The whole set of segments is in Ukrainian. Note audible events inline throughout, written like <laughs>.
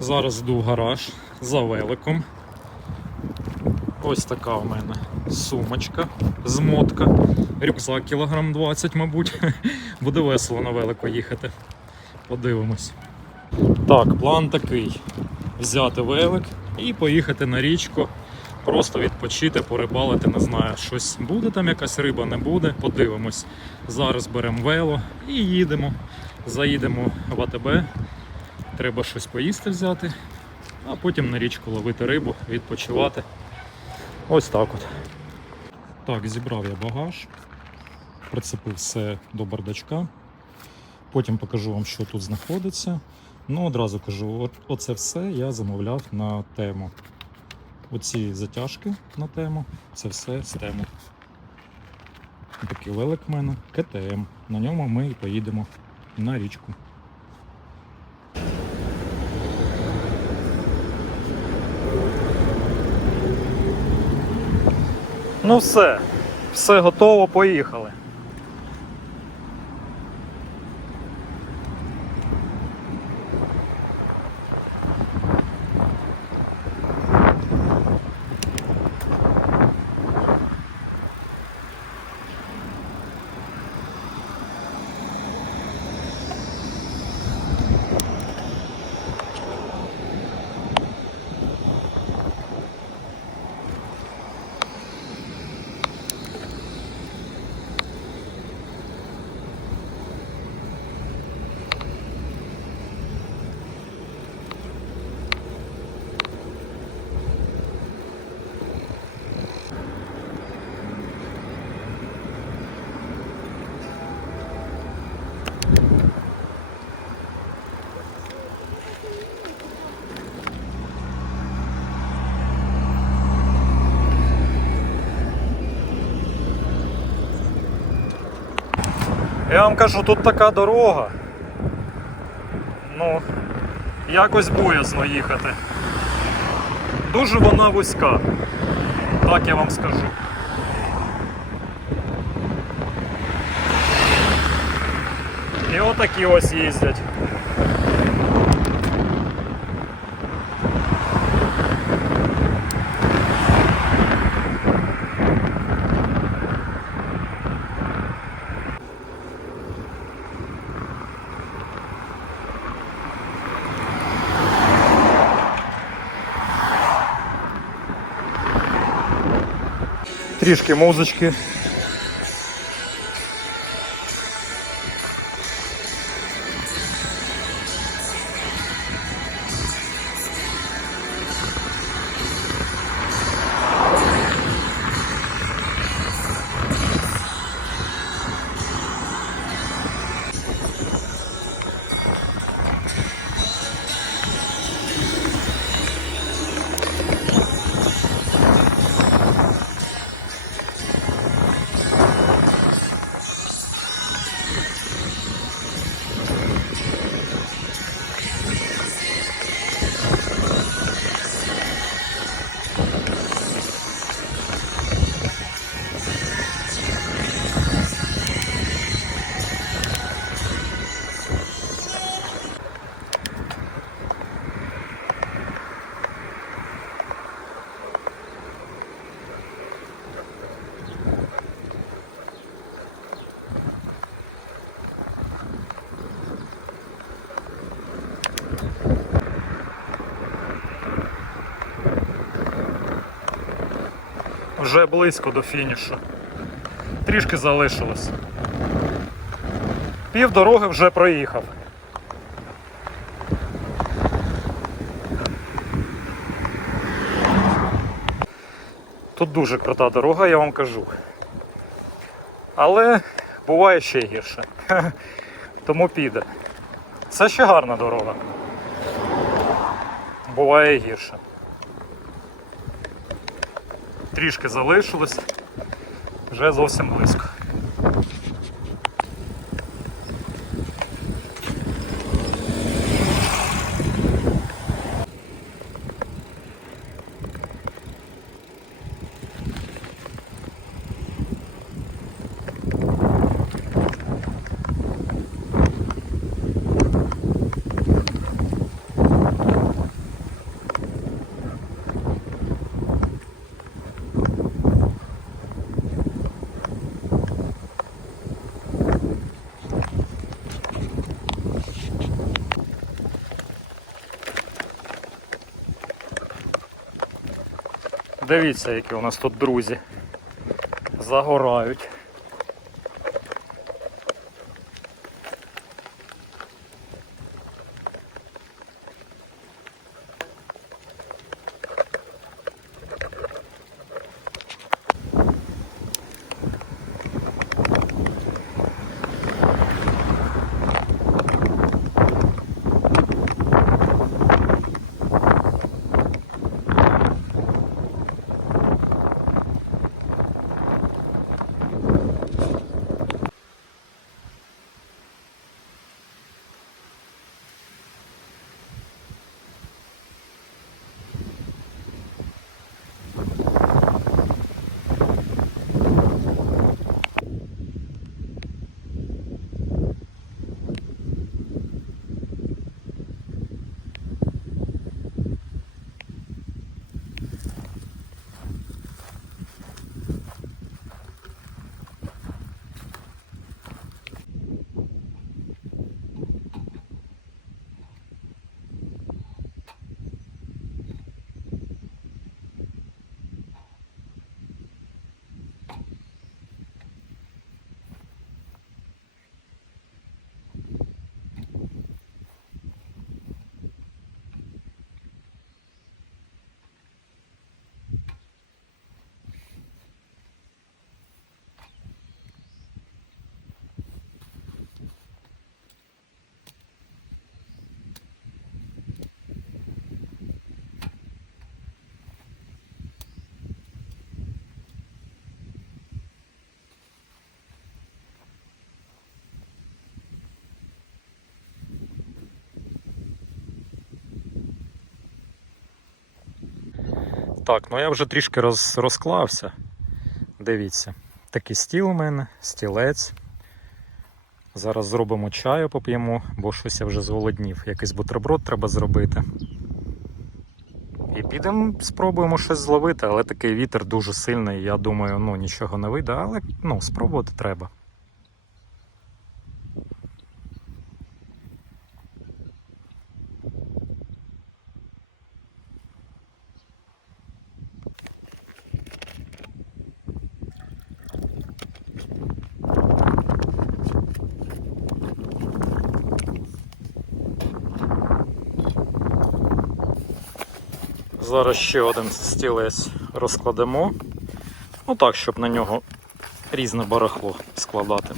Зараз йду в гараж за великом. Ось така у мене сумочка, змотка, рюкзак кілограм 20, мабуть. <laughs> Буде весело на велико їхати. Подивимось. Так, план такий: взяти велик і поїхати на річку, просто відпочити, порибалити, не знаю, щось буде там якась риба, не буде. Подивимось. Зараз беремо вело і їдемо. Заїдемо в АТБ. Треба щось поїсти взяти, а потім на річку ловити рибу, відпочивати. Ось так от. Так, зібрав я багаж, прицепив все до бардачка. Потім покажу вам, що тут знаходиться. Ну, одразу кажу, оце все я замовляв на тему. Оці затяжки на тему, це все з тему. Такий велик в мене, КТМ. На ньому ми і поїдемо на річку. Ну все, все готово, поїхали. Я вам кажу, тут така дорога. Ну, якось боязно їхати. Дуже вона вузька. Так я вам скажу. І отакі ось їздять. Трішки музички. Вже близько до фінішу. Трішки залишилось. Пів дороги вже проїхав. Тут дуже крута дорога, я вам кажу. Але буває ще гірше. <laughs> Тому піде. Це ще гарна дорога. Буває гірше. Трішки залишилось, вже зовсім близько. Дивіться, які у нас тут друзі. Загорають. Так, ну я вже трішки роз, розклався. Дивіться, такий стіл у мене, стілець. Зараз зробимо чаю, поп'ємо, бо щось я вже зголоднів. Якийсь бутерброд треба зробити. І підемо, спробуємо щось зловити, але такий вітер дуже сильний. Я думаю, ну нічого не вийде, але ну, спробувати треба. Зараз ще один стілець розкладемо. Ну так, щоб на нього різне барахло складати.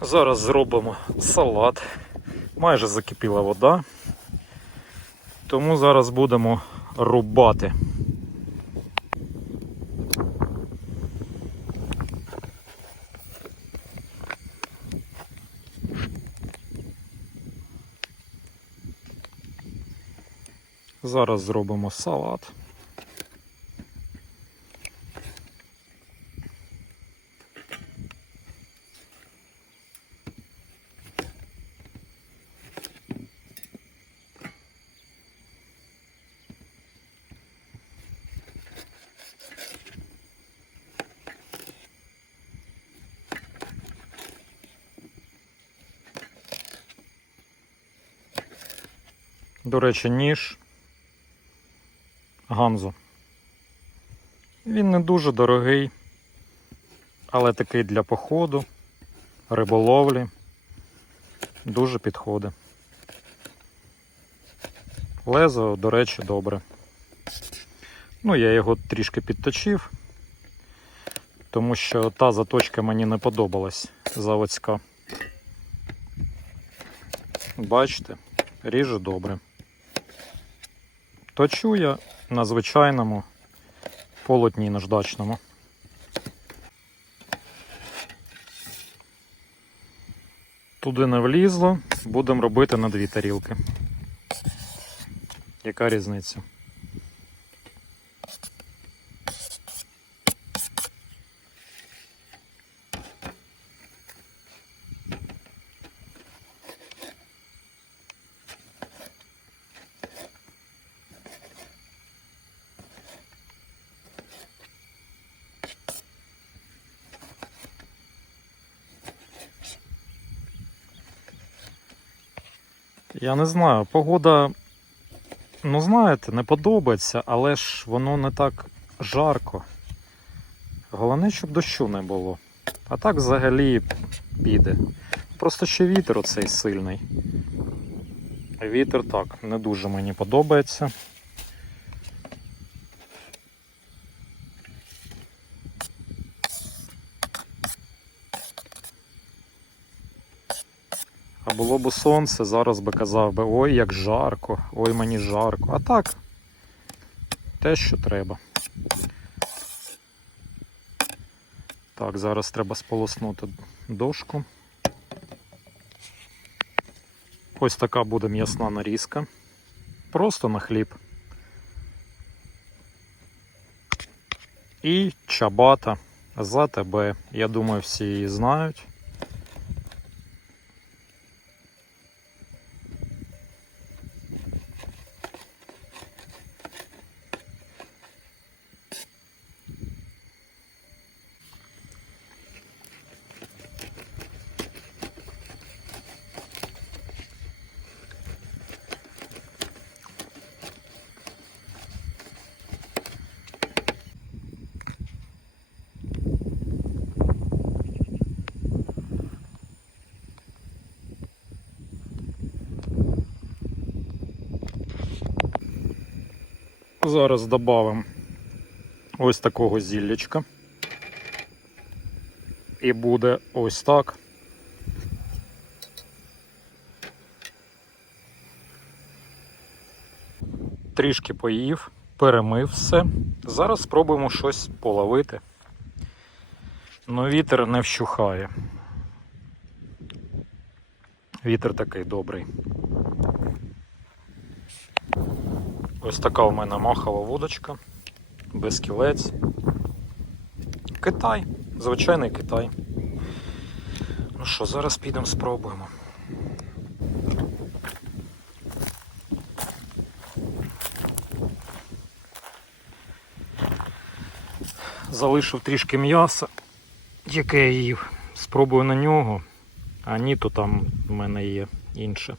Зараз зробимо салат. Майже закипіла вода. Тому зараз будемо рубати. Зараз зробимо салат. До речі, ніж Ганзо. Він не дуже дорогий, але такий для походу, риболовлі. Дуже підходить. Лезо, до речі, добре. Ну, я його трішки підточив, тому що та заточка мені не подобалась заводська. Бачите, ріже добре. Точу я на звичайному полотні наждачному. Туди не влізло, будемо робити на дві тарілки. Яка різниця? Я не знаю, погода, ну знаєте, не подобається, але ж воно не так жарко. Головне, щоб дощу не було. А так взагалі піде. Просто ще вітер оцей сильний. Вітер так, не дуже мені подобається. А було б сонце, зараз би казав би, ой, як жарко, ой, мені жарко. А так, те, що треба. Так, зараз треба сполоснути дошку. Ось така буде м'ясна нарізка. Просто на хліб. І чабата за тебе. Я думаю, всі її знають. Зараз додамо ось такого зіллячка. І буде ось так. Трішки поїв, перемив все. Зараз спробуємо щось половити. Ну, вітер не вщухає. Вітер такий добрий. Ось така у мене махова вудочка, без кілець. Китай, звичайний Китай. Ну що, зараз підемо спробуємо. Залишив трішки м'яса, яке я їв. Спробую на нього, а ні, то там в мене є інше.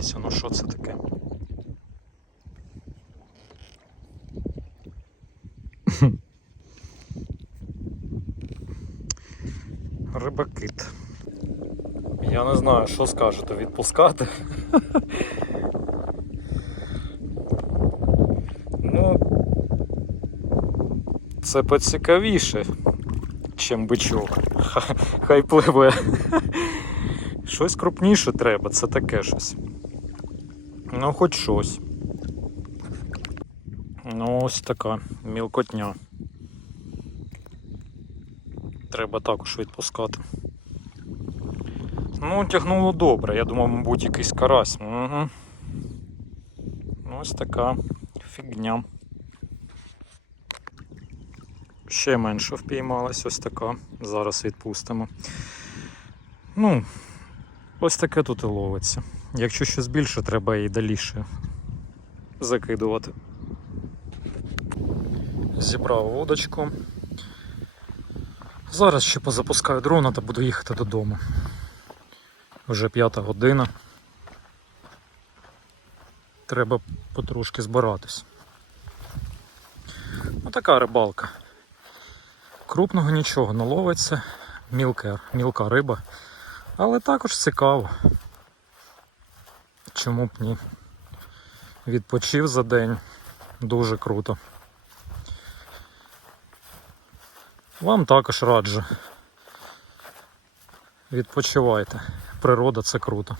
Ну ну що це таке? Рибакит. Я не знаю, що скажете, відпускати. ну, це поцікавіше, чим бичок. Хай пливе. Щось крупніше треба, це таке щось. Ну, хоч щось. Ну, ось така мілкотня. Треба також відпускати. Ну, тягнуло добре. Я думав, мабуть, якийсь карась. Угу. Ну, ось така фігня. Ще менше впіймалась, ось така. Зараз відпустимо. Ну, ось таке тут і ловиться. Якщо щось більше, треба і даліше закидувати. Зібрав водочку. Зараз ще позапускаю дрона та буду їхати додому. Вже п'ята година. Треба потрошки збиратись. Отака рибалка. Крупного нічого не ловиться, мілка, мілка риба, але також цікаво. Чому б ні? Відпочив за день. Дуже круто. Вам також раджу. Відпочивайте. Природа це круто.